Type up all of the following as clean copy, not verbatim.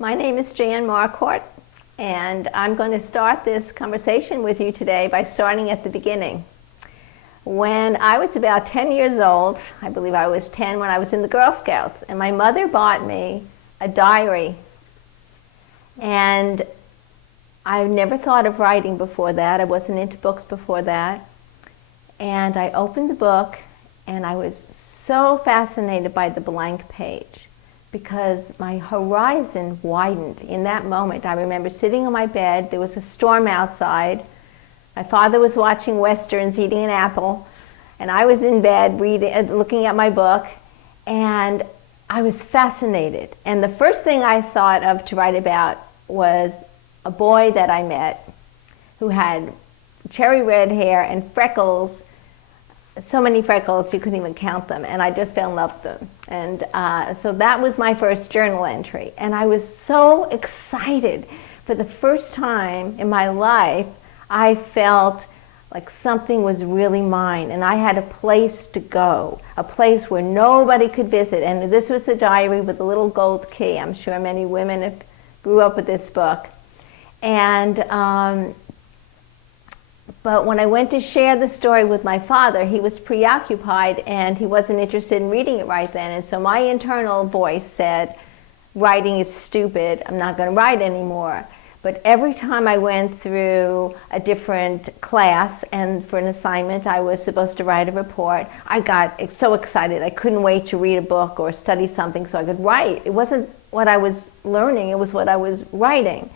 My name is Jan Marquart, and I'm going to start this conversation with you today by starting at the beginning. When I was about 10 years old, I believe I was 10 when I was in the Girl Scouts, and my mother bought me a diary. And I never thought of writing before that. I wasn't into books before that. And I opened the book, and I was so fascinated by the blank page, because my horizon widened in that moment. I remember sitting on my bed. There was a storm outside. My father was watching Westerns, eating an apple, and I was in bed looking at my book, and I was fascinated. And the first thing I thought of to write about was a boy that I met who had cherry red hair and freckles, so many freckles you couldn't even count them, and I just fell in love with them. And so that was my first journal entry, and I was so excited. For the first time in my life, I felt like something was really mine, and I had a place to go, a place where nobody could visit. And this was the diary with the little gold key. I'm sure many women grew up with this book. And but when I went to share the story with my father, he was preoccupied and he wasn't interested in reading it right then. And so my internal voice said, writing is stupid, I'm not going to write anymore. But every time I went through a different class and for an assignment I was supposed to write a report, I got so excited. I couldn't wait to read a book or study something so I could write. It wasn't what I was learning, it was what I was writing.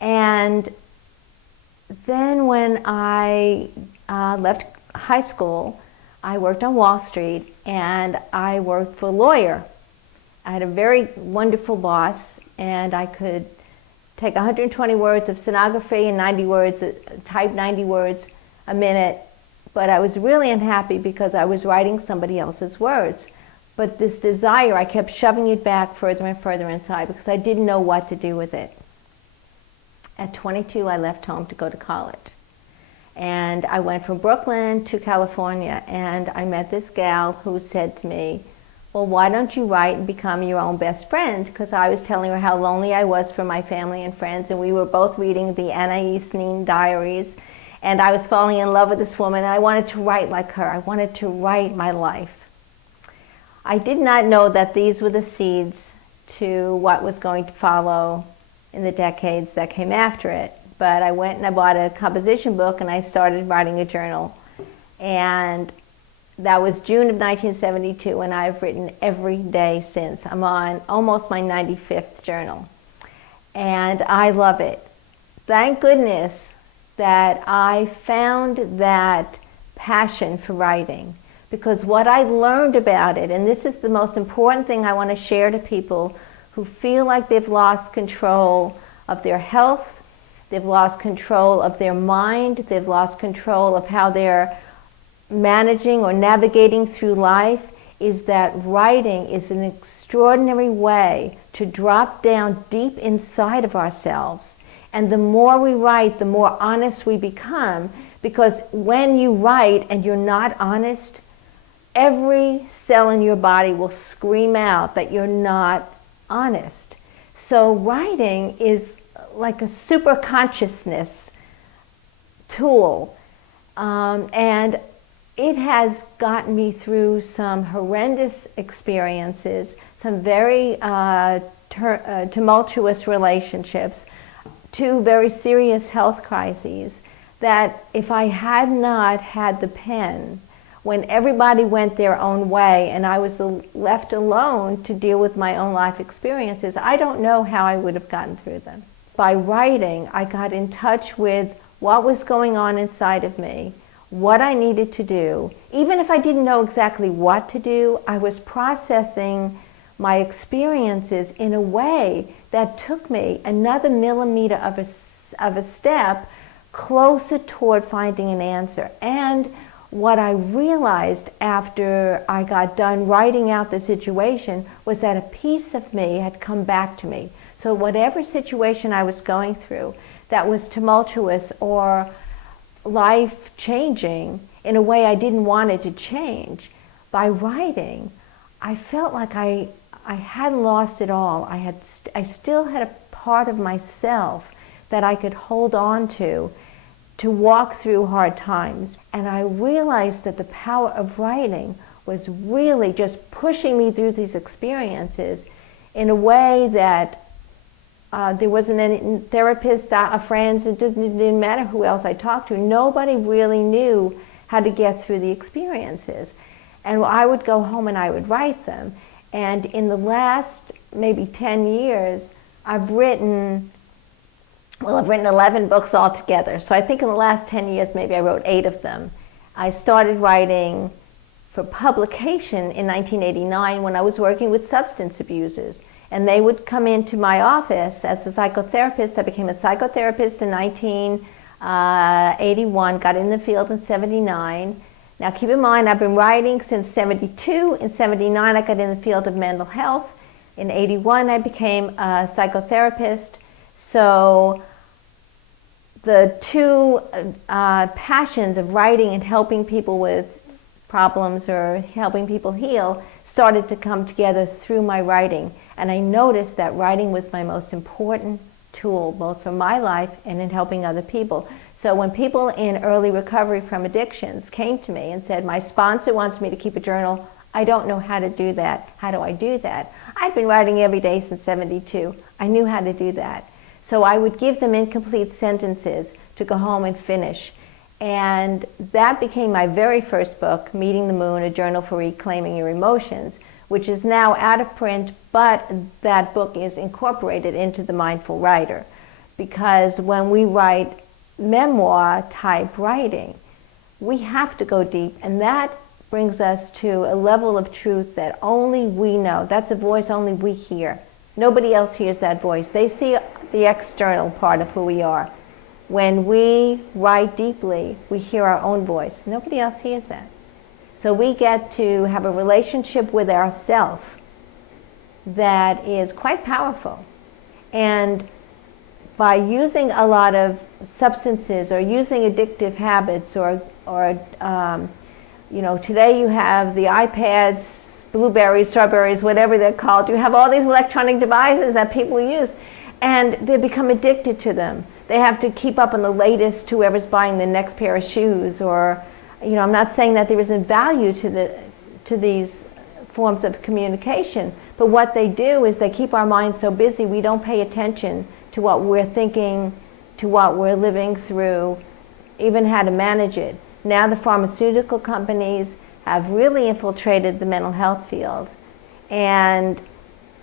And then when I left high school, I worked on Wall Street, and I worked for a lawyer. I had a very wonderful boss, and I could take 120 words of stenography and 90 words, type 90 words a minute, but I was really unhappy because I was writing somebody else's words. But this desire, I kept shoving it back further and further inside because I didn't know what to do with it. At 22, I left home to go to college. And I went from Brooklyn to California, and I met this gal who said to me, well, why don't you write and become your own best friend? Because I was telling her how lonely I was for my family and friends, and we were both reading the Anais Nin diaries, and I was falling in love with this woman, and I wanted to write like her. I wanted to write my life. I did not know that these were the seeds to what was going to follow in the decades that came after it. But I went and I bought a composition book and I started writing a journal. And that was June of 1972, and I've written every day since. I'm on almost my 95th journal. And I love it. Thank goodness that I found that passion for writing, because what I learned about it, and this is the most important thing I want to share to people who feel like they've lost control of their health, they've lost control of their mind, they've lost control of how they're managing or navigating through life, is that writing is an extraordinary way to drop down deep inside of ourselves. And the more we write, the more honest we become, because when you write and you're not honest, every cell in your body will scream out that you're not honest. So writing is like a super consciousness tool, and it has gotten me through some horrendous experiences, some very tumultuous relationships, two very serious health crises, that if I had not had the pen, when everybody went their own way and I was left alone to deal with my own life experiences, I don't know how I would have gotten through them. By writing, I got in touch with what was going on inside of me, what I needed to do. Even if I didn't know exactly what to do, I was processing my experiences in a way that took me another millimeter of a step closer toward finding an answer. And what I realized after I got done writing out the situation was that a piece of me had come back to me. So whatever situation I was going through that was tumultuous or life-changing in a way I didn't want it to change, by writing, I felt like I I hadn't lost it all. I still had a part of myself that I could hold on to walk through hard times. And I realized that the power of writing was really just pushing me through these experiences in a way that there wasn't any therapist, friends, it didn't matter who else I talked to. Nobody really knew how to get through the experiences. And I would go home and I would write them. And in the last maybe 10 years, I've written 11 books altogether. So I think in the last 10 years, maybe I wrote 8 of them. I started writing for publication in 1989 when I was working with substance abusers. And they would come into my office as a psychotherapist. I became a psychotherapist in 1981, got in the field in 79. Now keep in mind, I've been writing since 72. In 79, I got in the field of mental health. In 81, I became a psychotherapist. So the two passions of writing and helping people with problems or helping people heal started to come together through my writing. And I noticed that writing was my most important tool, both for my life and in helping other people. So when people in early recovery from addictions came to me and said, my sponsor wants me to keep a journal, I don't know how to do that. How do I do that? I'd been writing every day since 72. I knew how to do that. So I would give them incomplete sentences to go home and finish. And that became my very first book, Meeting the Moon, A Journal for Reclaiming Your Emotions, which is now out of print, but that book is incorporated into The Mindful Writer. Because when we write memoir-type writing, we have to go deep, and that brings us to a level of truth that only we know. That's a voice only we hear. Nobody else hears that voice. They see the external part of who we are. When we write deeply, we hear our own voice. Nobody else hears that. So we get to have a relationship with ourselves that is quite powerful. And by using a lot of substances or using addictive habits or today you have the iPads, blueberries, strawberries, whatever they're called. You have all these electronic devices that people use, and they become addicted to them. They have to keep up on the latest, whoever's buying the next pair of shoes, or, I'm not saying that there isn't value to these forms of communication, but what they do is they keep our minds so busy we don't pay attention to what we're thinking, to what we're living through, even how to manage it. Now the pharmaceutical companies have really infiltrated the mental health field, and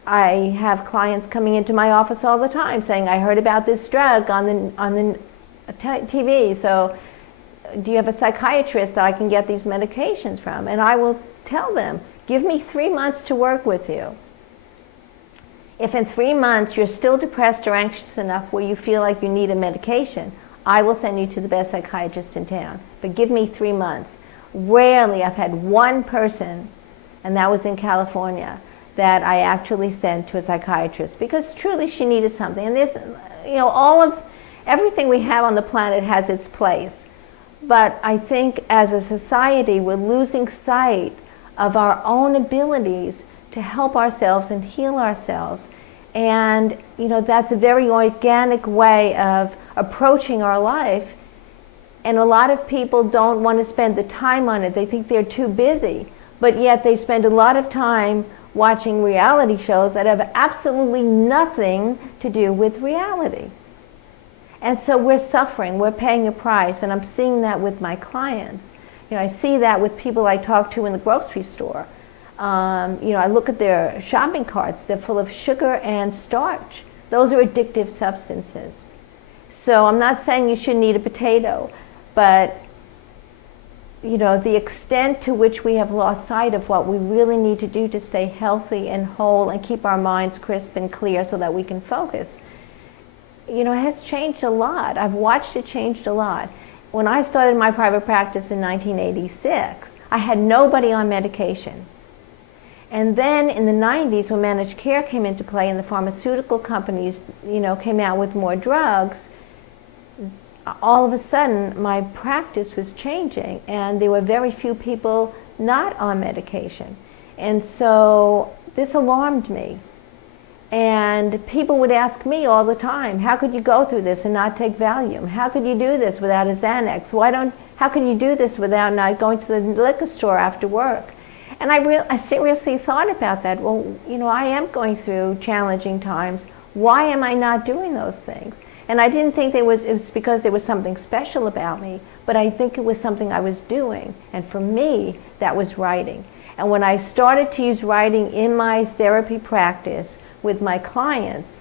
I have clients coming into my office all the time saying, I heard about this drug on the TV, so do you have a psychiatrist that I can get these medications from? And I will tell them, give me 3 months to work with you. If in 3 months you're still depressed or anxious enough where you feel like you need a medication, I will send you to the best psychiatrist in town. But give me 3 months. Rarely, I've had one person, and that was in California, that I actually sent to a psychiatrist because truly she needed something. And there's, everything we have on the planet has its place. But I think as a society, we're losing sight of our own abilities to help ourselves and heal ourselves. And, that's a very organic way of approaching our life. And a lot of people don't want to spend the time on it. They think they're too busy. But yet they spend a lot of time watching reality shows that have absolutely nothing to do with reality. And so we're suffering, we're paying a price, and I'm seeing that with my clients. I see that with people I talk to in the grocery store. I look at their shopping carts, they're full of sugar and starch. Those are addictive substances. So I'm not saying you shouldn't eat a potato, but the extent to which we have lost sight of what we really need to do to stay healthy and whole and keep our minds crisp and clear so that we can focus, it has changed a lot. I've watched it changed a lot. When I started my private practice in 1986, I had nobody on medication. And then in the 90s, when managed care came into play and the pharmaceutical companies, came out with more drugs, all of a sudden my practice was changing and there were very few people not on medication. And so this alarmed me. And people would ask me all the time, how could you go through this and not take Valium? How could you do this without a Xanax? How can you do this without not going to the liquor store after work? And I seriously thought about that. Well, I am going through challenging times. Why am I not doing those things? And I didn't think it was because there was something special about me, but I think it was something I was doing. And for me, that was writing. And when I started to use writing in my therapy practice with my clients,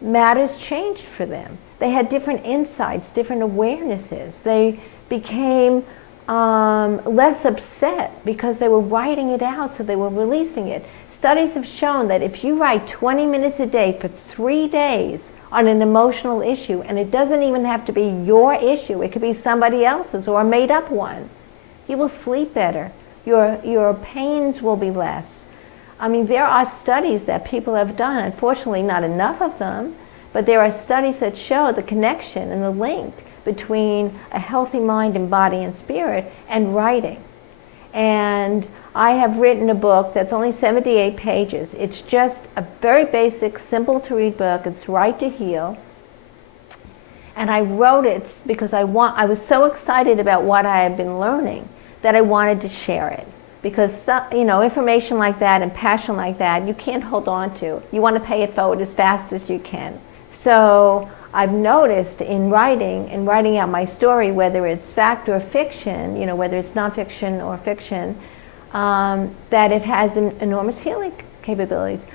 matters changed for them. They had different insights, different awarenesses. They became less upset because they were writing it out, so they were releasing it. Studies have shown that if you write 20 minutes a day for 3 days on an emotional issue, and it doesn't even have to be your issue, it could be somebody else's or a made-up one, you will sleep better. Your pains will be less. I mean, there are studies that people have done, unfortunately not enough of them, but there are studies that show the connection and the link between a healthy mind and body and spirit and writing. And I have written a book that's only 78 pages. It's just a very basic, simple to read book. It's Write to Heal. And I wrote it because I was so excited about what I had been learning that I wanted to share it. Because information like that and passion like that, you can't hold on to. You want to pay it forward as fast as you can. So I've noticed in writing out my story, whether it's fact or fiction, whether it's nonfiction or fiction, that it has enormous healing capabilities.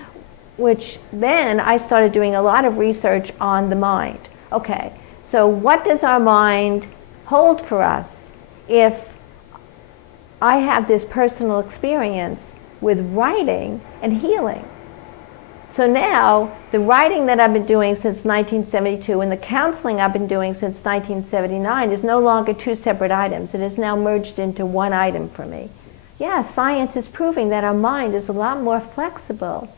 Which then I started doing a lot of research on the mind. Okay, so what does our mind hold for us if I have this personal experience with writing and healing? So now, the writing that I've been doing since 1972 and the counseling I've been doing since 1979 is no longer two separate items. It is now merged into one item for me. Yeah, science is proving that our mind is a lot more flexible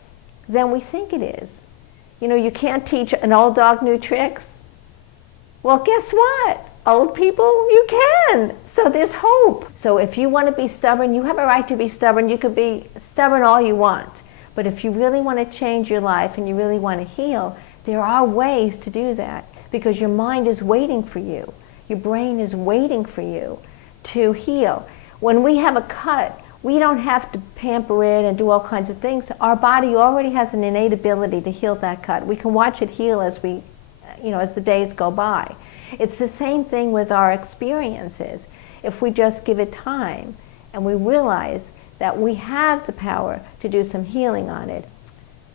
than we think it is. You can't teach an old dog new tricks. Well, guess what? Old people, you can. So there's hope. So if you want to be stubborn, you have a right to be stubborn. You could be stubborn all you want. But if you really want to change your life and you really want to heal, there are ways to do that because your mind is waiting for you. Your brain is waiting for you to heal. When we have a cut, we don't have to pamper it and do all kinds of things. Our body already has an innate ability to heal that cut. We can watch it heal as the days go by. It's the same thing with our experiences. If we just give it time and we realize that we have the power to do some healing on it.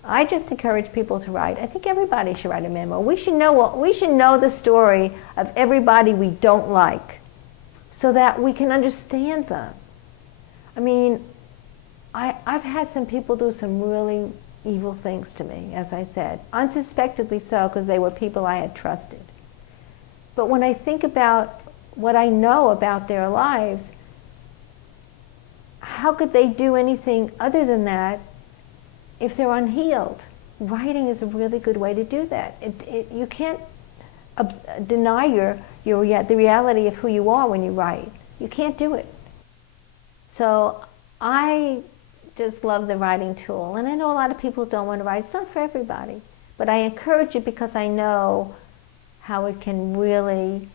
I just encourage people to write. I think everybody should write a memo. We should know the story of everybody we don't like so that we can understand them. I mean, I've had some people do some really evil things to me, as I said, unsuspectedly so because they were people I had trusted. But when I think about what I know about their lives, how could they do anything other than that if they're unhealed? Writing is a really good way to do that. You can't deny the reality of who you are when you write. You can't do it. So I just love the writing tool. And I know a lot of people don't want to write. It's not for everybody. But I encourage it because I know how it can really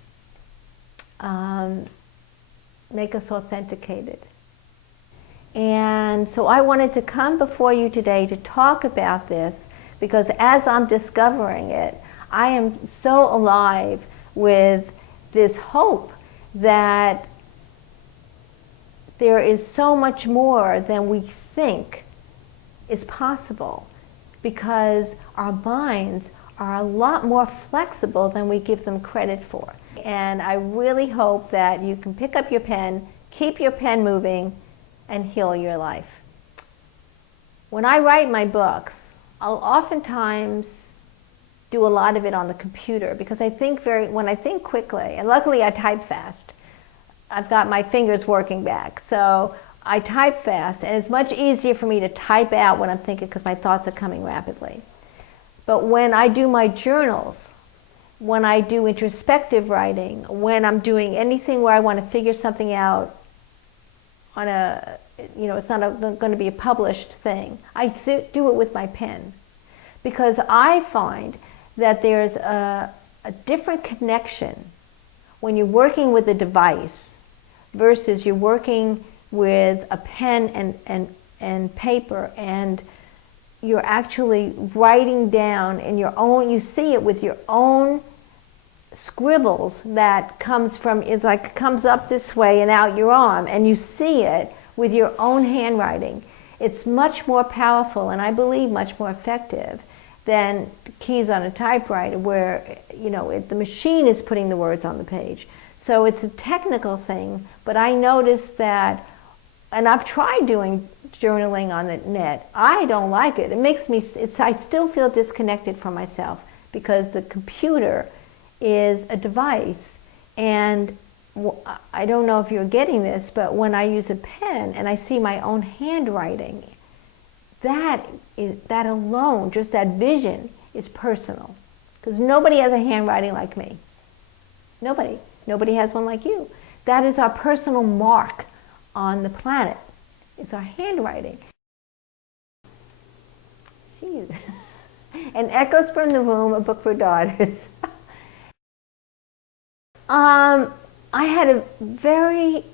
make us authenticated. And so I wanted to come before you today to talk about this because as I'm discovering it, I am so alive with this hope that there is so much more than we think is possible because our minds are a lot more flexible than we give them credit for. And I really hope that you can pick up your pen, keep your pen moving, and heal your life. When I write my books, I'll oftentimes do a lot of it on the computer because when I think quickly, and luckily I type fast. I've got my fingers working back, so I type fast, and it's much easier for me to type out what I'm thinking because my thoughts are coming rapidly. But when I do my journals, when I do introspective writing, when I'm doing anything where I want to figure something out you know, it's not going to be a published thing. I do it with my pen because I find that there's a different connection when you're working with a device versus you're working with a pen and paper, and you're actually writing down in your own, you see it with your own scribbles that comes from, it's like comes up this way and out your arm, and you see it with your own handwriting. It's much more powerful, and I believe much more effective than keys on a typewriter where, you know, the machine is putting the words on the page. So it's a technical thing, but I noticed that, and I've tried doing journaling on the net. I don't like it. It makes me, I still feel disconnected from myself because the computer is a device. And I don't know if you're getting this, but when I use a pen and I see my own handwriting, that alone, just that vision is personal. Because nobody has a handwriting like me. Nobody. Nobody has one like you. That is our personal mark on the planet. It's our handwriting. Jeez. And Echoes from the Womb, a book for daughters. I had a very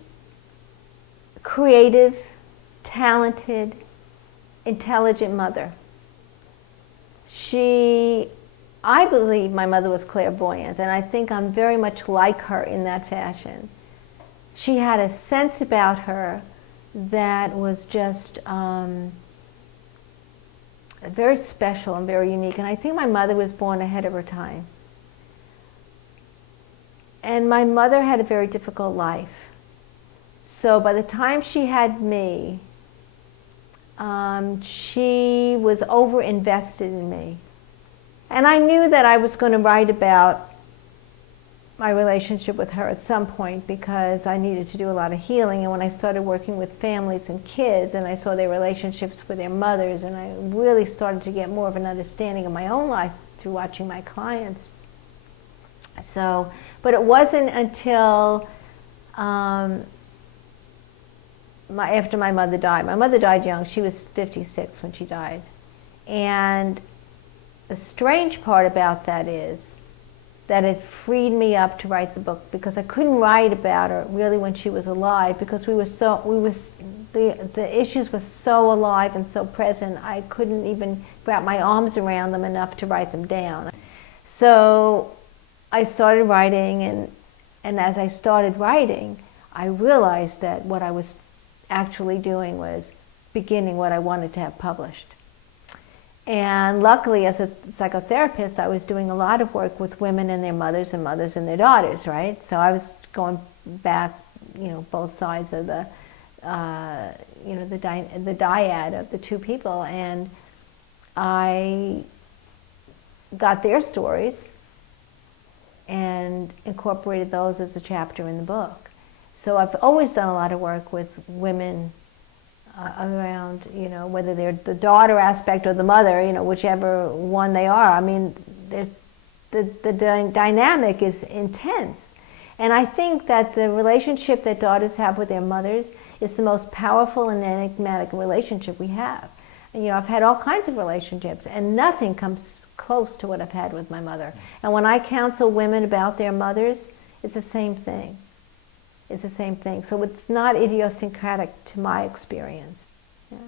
creative, talented, intelligent mother. I believe my mother was clairvoyant, and I think I'm very much like her in that fashion. She had a sense about her that was just very special and very unique, and I think my mother was born ahead of her time. And my mother had a very difficult life. So by the time she had me, she was over-invested in me. And I knew that I was going to write about my relationship with her at some point because I needed to do a lot of healing. And when I started working with families and kids and I saw their relationships with their mothers, and I really started to get more of an understanding of my own life through watching my clients. So, but it wasn't until after my mother died. My mother died young. She was 56 when she died. And the strange part about that is that it freed me up to write the book, because I couldn't write about her really when she was alive, because the issues were so alive and so present, I couldn't even wrap my arms around them enough to write them down. So I started writing, and as I started writing, I realized that what I was actually doing was beginning what I wanted to have published. And luckily, as a psychotherapist, I was doing a lot of work with women and their mothers and mothers and their daughters, right? So I was going back, you know, both sides of the, you know, the dyad of the two people, and I got their stories and incorporated those as a chapter in the book. So I've always done a lot of work with women around, you know, whether they're the daughter aspect or the mother, you know, whichever one they are. I mean, the dynamic is intense. And I think that the relationship that daughters have with their mothers is the most powerful and enigmatic relationship we have. And, you know, I've had all kinds of relationships, and nothing comes close to what I've had with my mother. And when I counsel women about their mothers, it's the same thing. It's the same thing. So it's not idiosyncratic to my experience. Yeah.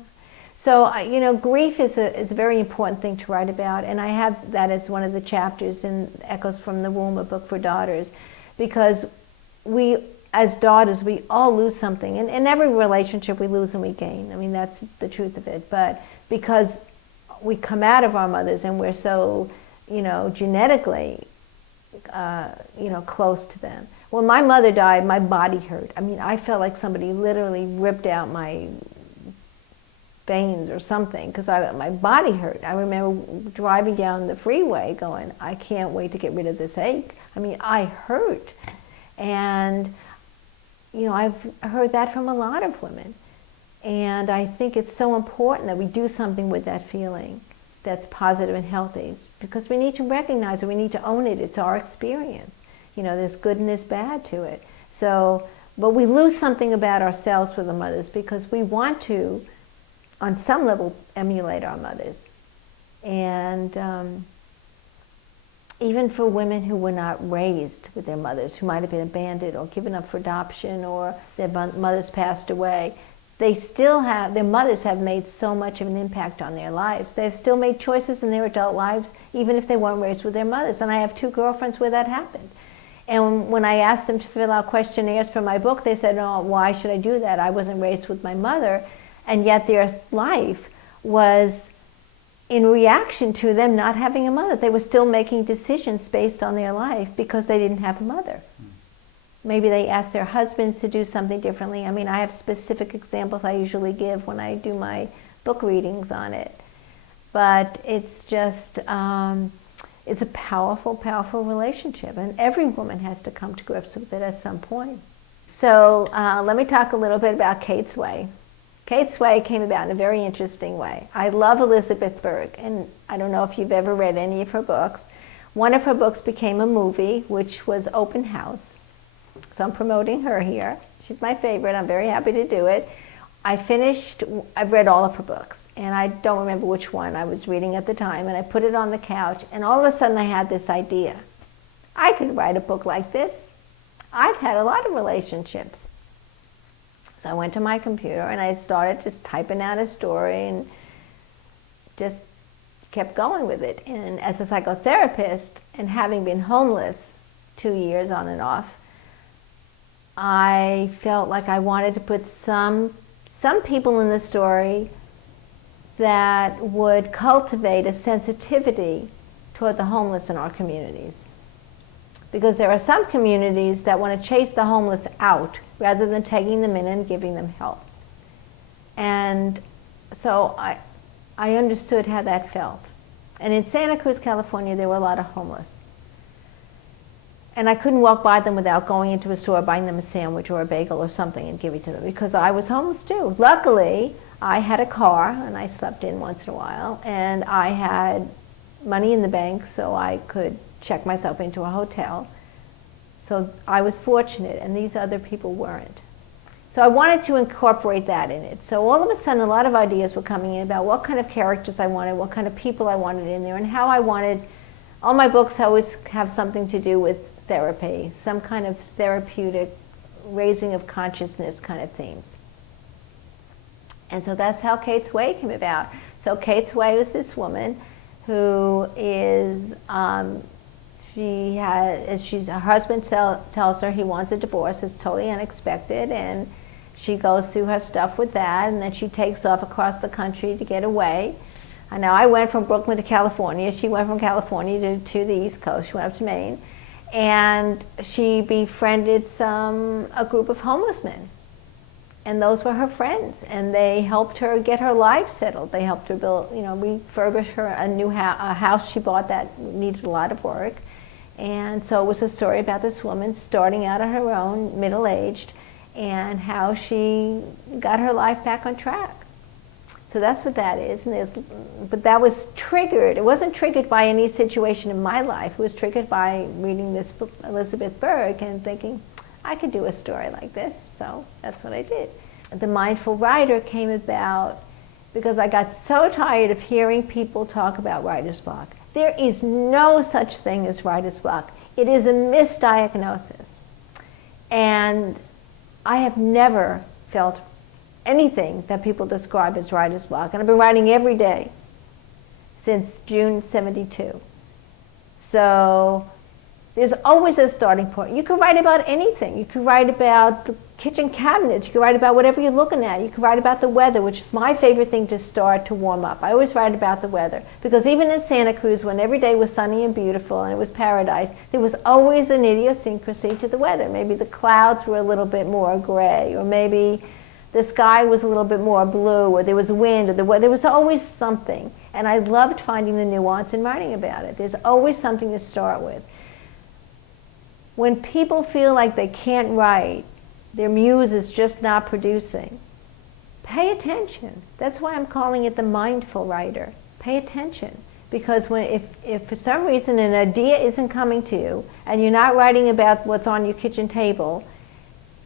So, you know, grief is a very important thing to write about, and I have that as one of the chapters in Echoes from the Womb, a book for daughters, because we, as daughters, we all lose something. And in every relationship, we lose and we gain. I mean, that's the truth of it. But because we come out of our mothers and we're so, you know, genetically, you know, close to them. When my mother died, my body hurt. I mean, I felt like somebody literally ripped out my veins or something, because my body hurt. I remember driving down the freeway going, I can't wait to get rid of this ache. I mean, I hurt. And, you know, I've heard that from a lot of women. And I think it's so important that we do something with that feeling that's positive and healthy, because we need to recognize it, we need to own it. It's our experience. You know, there's good and there's bad to it. So But we lose something about ourselves with the mothers because we want to, on some level, emulate our mothers. And even for women who were not raised with their mothers, who might have been abandoned or given up for adoption, or their mothers passed away, they still have, their mothers have made so much of an impact on their lives. They've still made choices in their adult lives, even if they weren't raised with their mothers. And I have 2 girlfriends where that happened. And when I asked them to fill out questionnaires for my book, they said, "Oh, why should I do that? I wasn't raised with my mother." And yet their life was in reaction to them not having a mother. They were still making decisions based on their life because they didn't have a mother. Maybe they asked their husbands to do something differently. I mean, I have specific examples I usually give when I do my book readings on it. But it's just, it's a powerful, powerful relationship. And every woman has to come to grips with it at some point. So let me talk a little bit about Kate's Way. Kate's Way came about in a very interesting way. I love Elizabeth Berg, and I don't know if you've ever read any of her books. One of her books became a movie, which was Open House. So I'm promoting her here. She's my favorite. I'm very happy to do it. I've read all of her books, and I don't remember which one I was reading at the time, and I put it on the couch, and all of a sudden I had this idea. I could write a book like this. I've had a lot of relationships. So I went to my computer, and I started just typing out a story, and just kept going with it. And as a psychotherapist, and having been homeless 2 years on and off, I felt like I wanted to put some people in the story that would cultivate a sensitivity toward the homeless in our communities. Because there are some communities that want to chase the homeless out rather than taking them in and giving them help. And so I understood how that felt. And in Santa Cruz, California, there were a lot of homeless. And I couldn't walk by them without going into a store, buying them a sandwich or a bagel or something and giving it to them, because I was homeless too. Luckily, I had a car, and I slept in once in a while, and I had money in the bank so I could check myself into a hotel. So I was fortunate, and these other people weren't. So I wanted to incorporate that in it. So all of a sudden, a lot of ideas were coming in about what kind of characters I wanted, what kind of people I wanted in there, and how I wanted. All my books always have something to do with therapy, some kind of therapeutic raising of consciousness kind of themes. And so that's how Kate's Way came about. So Kate's Way was this woman who is, her husband tells her he wants a divorce. It's totally unexpected, and she goes through her stuff with that, and then she takes off across the country to get away. I know I went from Brooklyn to California. She went from California to the East Coast. She went up to Maine. And she befriended a group of homeless men. And those were her friends. And they helped her get her life settled. They helped her build, refurbish her a house she bought that needed a lot of work. And so it was a story about this woman starting out on her own, middle-aged, and how she got her life back on track. So that's what that is. But that was triggered. It wasn't triggered by any situation in my life. It was triggered by reading this book, Elizabeth Berg, and thinking, I could do a story like this. So that's what I did. The Mindful Writer came about because I got so tired of hearing people talk about writer's block. There is no such thing as writer's block. It is a misdiagnosis. And I have never felt anything that people describe as writer's block. And I've been writing every day since June '72. So there's always a starting point. You can write about anything. You can write about the kitchen cabinets. You can write about whatever you're looking at. You can write about the weather, which is my favorite thing to start to warm up. I always write about the weather. Because even in Santa Cruz, when every day was sunny and beautiful and it was paradise, there was always an idiosyncrasy to the weather. Maybe the clouds were a little bit more gray, or maybe the sky was a little bit more blue, or there was wind, or there was always something. And I loved finding the nuance and writing about it. There's always something to start with. When people feel like they can't write, their muse is just not producing, pay attention. That's why I'm calling it the mindful writer. Pay attention. Because if for some reason an idea isn't coming to you, and you're not writing about what's on your kitchen table,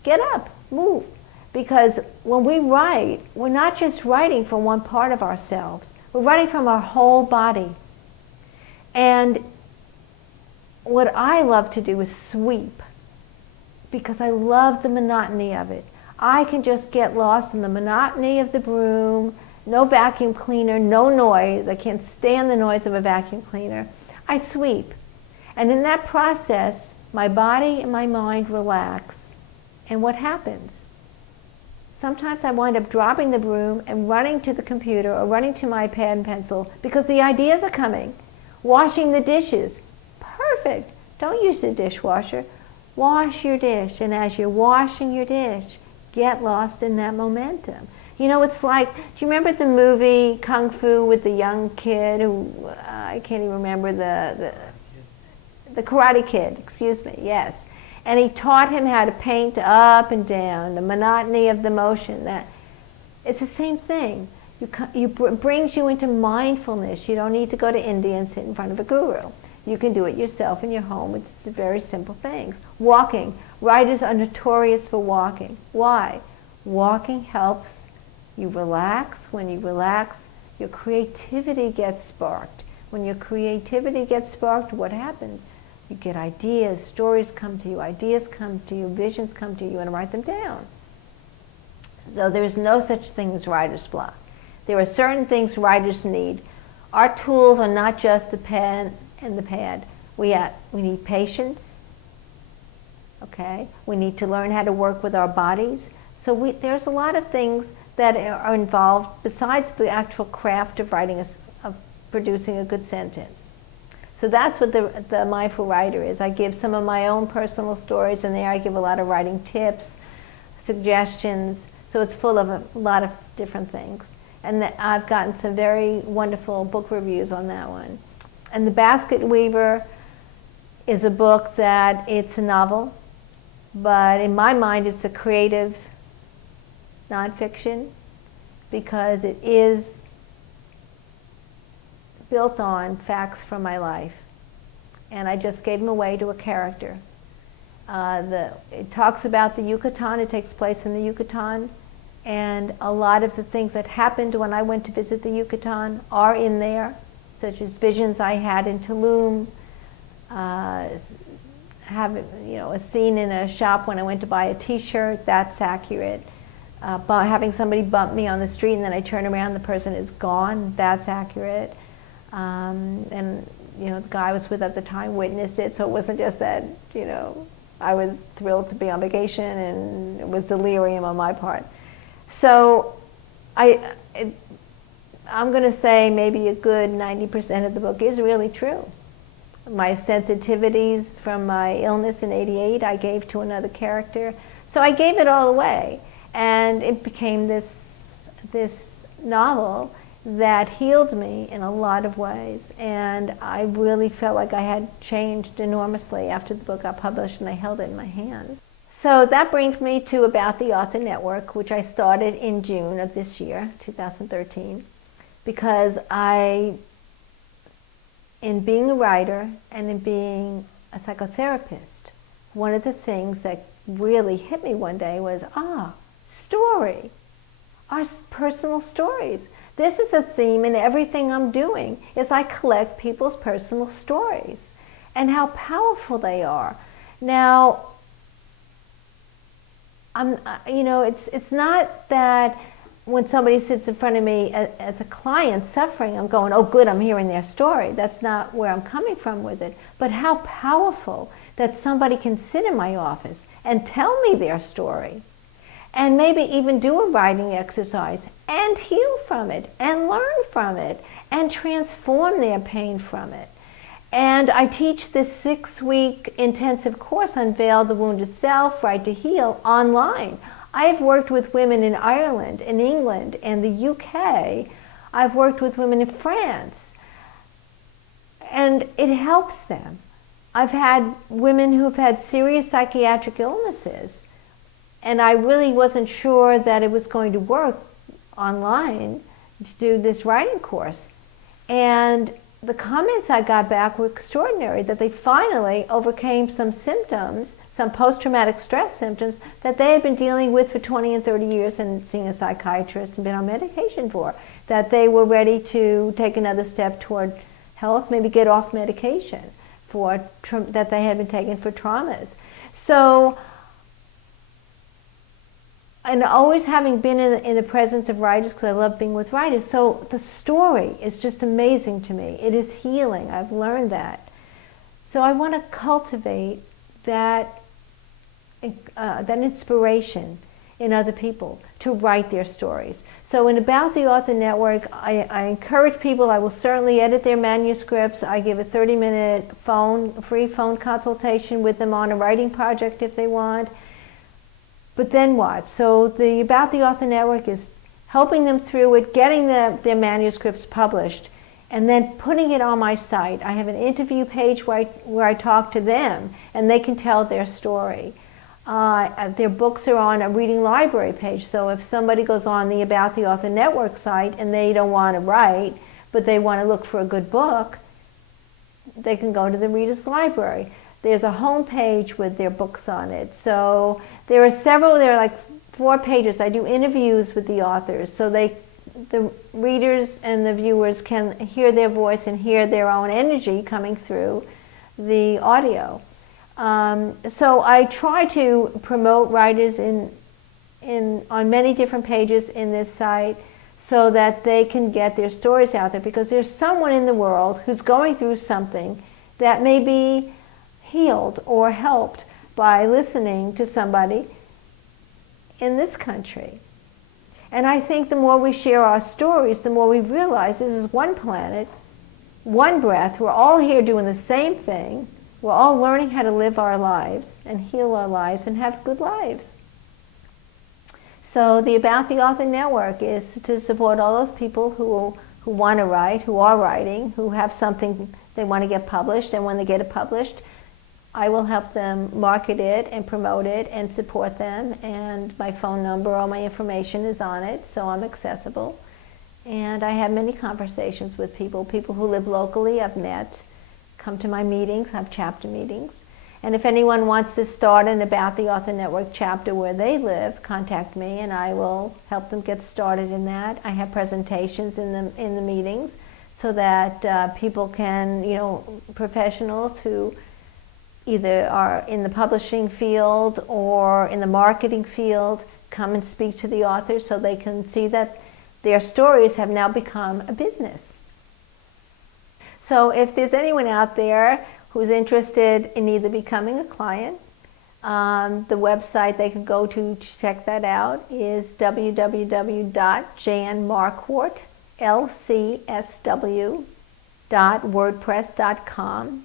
Get up, move. Because when we write, we're not just writing from one part of ourselves. We're writing from our whole body. And what I love to do is sweep, because I love the monotony of it. I can just get lost in the monotony of the broom, no vacuum cleaner, no noise. I can't stand the noise of a vacuum cleaner. I sweep. And in that process, my body and my mind relax. And what happens? Sometimes I wind up dropping the broom and running to the computer or running to my pad and pencil because the ideas are coming. Washing the dishes. Perfect. Don't use the dishwasher. Wash your dish. And as you're washing your dish, get lost in that momentum. You know, it's like, do you remember the movie Kung Fu with the young kid who, I can't even remember the Karate Kid, excuse me, yes. And he taught him how to paint up and down, the monotony of the motion. That it's the same thing. It brings you into mindfulness. You don't need to go to India and sit in front of a guru. You can do it yourself in your home. It's very simple things. Walking. Writers are notorious for walking. Why? Walking helps you relax. When you relax, your creativity gets sparked. When your creativity gets sparked, what happens? You get ideas, stories come to you, ideas come to you, visions come to you, and write them down. So there's no such thing as writer's block. There are certain things writers need. Our tools are not just the pen and the pad. We need patience, okay? We need to learn how to work with our bodies. So there's a lot of things that are involved besides the actual craft of writing, of producing a good sentence. So that's what the Mindful Writer is. I give some of my own personal stories, and there I give a lot of writing tips, suggestions. So it's full of a lot of different things. And I've gotten some very wonderful book reviews on that one. And The Basket Weaver is a book that it's a novel, but in my mind it's a creative nonfiction because it is built on facts from my life. And I just gave them away to a character. It talks about the Yucatan. It takes place in the Yucatan. And a lot of the things that happened when I went to visit the Yucatan are in there, such as visions I had in Tulum, a scene in a shop when I went to buy a t-shirt, that's accurate. Having somebody bump me on the street and then I turn around, the person is gone, that's accurate. And the guy I was with at the time witnessed it, so it wasn't just that, I was thrilled to be on vacation and it was delirium on my part. So I'm going to say maybe a good 90% of the book is really true. My sensitivities from my illness in '88 I gave to another character. So I gave it all away, and it became this novel that healed me in a lot of ways, and I really felt like I had changed enormously after the book got published and I held it in my hands. So that brings me to About the Author Network, which I started in June of this year, 2013, because in being a writer and in being a psychotherapist, one of the things that really hit me one day was, story, our personal stories. This is a theme in everything I'm doing, is I collect people's personal stories and how powerful they are. Now, it's not that when somebody sits in front of me as a client suffering, I'm going, oh good, I'm hearing their story. That's not where I'm coming from with it. But how powerful that somebody can sit in my office and tell me their story, and maybe even do a writing exercise and heal from it and learn from it and transform their pain from it. And I teach this 6-week intensive course, Unveil the Wounded Self, Write to Heal, online. I've worked with women in Ireland, in England, and the UK. I've worked with women in France. And it helps them. I've had women who've had serious psychiatric illnesses, and I really wasn't sure that it was going to work online to do this writing course. And the comments I got back were extraordinary, that they finally overcame some symptoms, some post-traumatic stress symptoms that they had been dealing with for 20 and 30 years and seeing a psychiatrist and been on medication for, that they were ready to take another step toward health, maybe get off medication for that they had been taking for traumas. So, and always having been in the presence of writers, because I love being with writers, so the story is just amazing to me. It is healing. I've learned that. So I want to cultivate that inspiration in other people to write their stories. So in About the Author Network, I encourage people. I will certainly edit their manuscripts. I give a 30-minute free phone consultation with them on a writing project if they want. But then what? So the About the Author Network is helping them through it, getting their manuscripts published, and then putting it on my site. I have an interview page where I talk to them, and they can tell their story. Their books are on a reading library page, so if somebody goes on the About the Author Network site and they don't want to write, but they want to look for a good book, they can go to the Reader's Library. There's a home page with their books on it. So there are like 4 pages. I do interviews with the authors, so the readers and the viewers can hear their voice and hear their own energy coming through the audio. So I try to promote writers on many different pages in this site so that they can get their stories out there, because there's someone in the world who's going through something that may be healed or helped by listening to somebody in this country. And I think the more we share our stories, the more we realize this is one planet, one breath. We're all here doing the same thing. We're all learning how to live our lives and heal our lives and have good lives. So the About the Author Network is to support all those people who want to write, who are writing, who have something they want to get published, and when they get it published, I will help them market it and promote it and support them, and my phone number, all my information is on it, so I'm accessible. And I have many conversations with people who live locally I've met, come to my meetings, have chapter meetings. And if anyone wants to start an About the Author Network chapter where they live, contact me and I will help them get started in that. I have presentations in the meetings so that people can, professionals who either are in the publishing field or in the marketing field, come and speak to the authors so they can see that their stories have now become a business. So if there's anyone out there who's interested in either becoming a client, the website they can go to check that out is www.janmarquartlcsw.wordpress.com.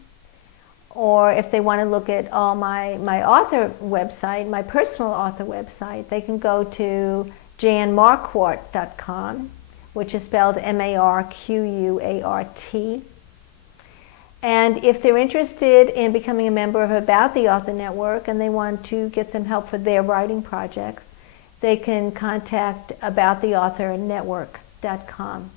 Or if they want to look at all my author website, my personal author website, they can go to janmarquart.com, which is spelled M-A-R-Q-U-A-R-T. And if they're interested in becoming a member of About the Author Network and they want to get some help for their writing projects, they can contact abouttheauthornetwork.com.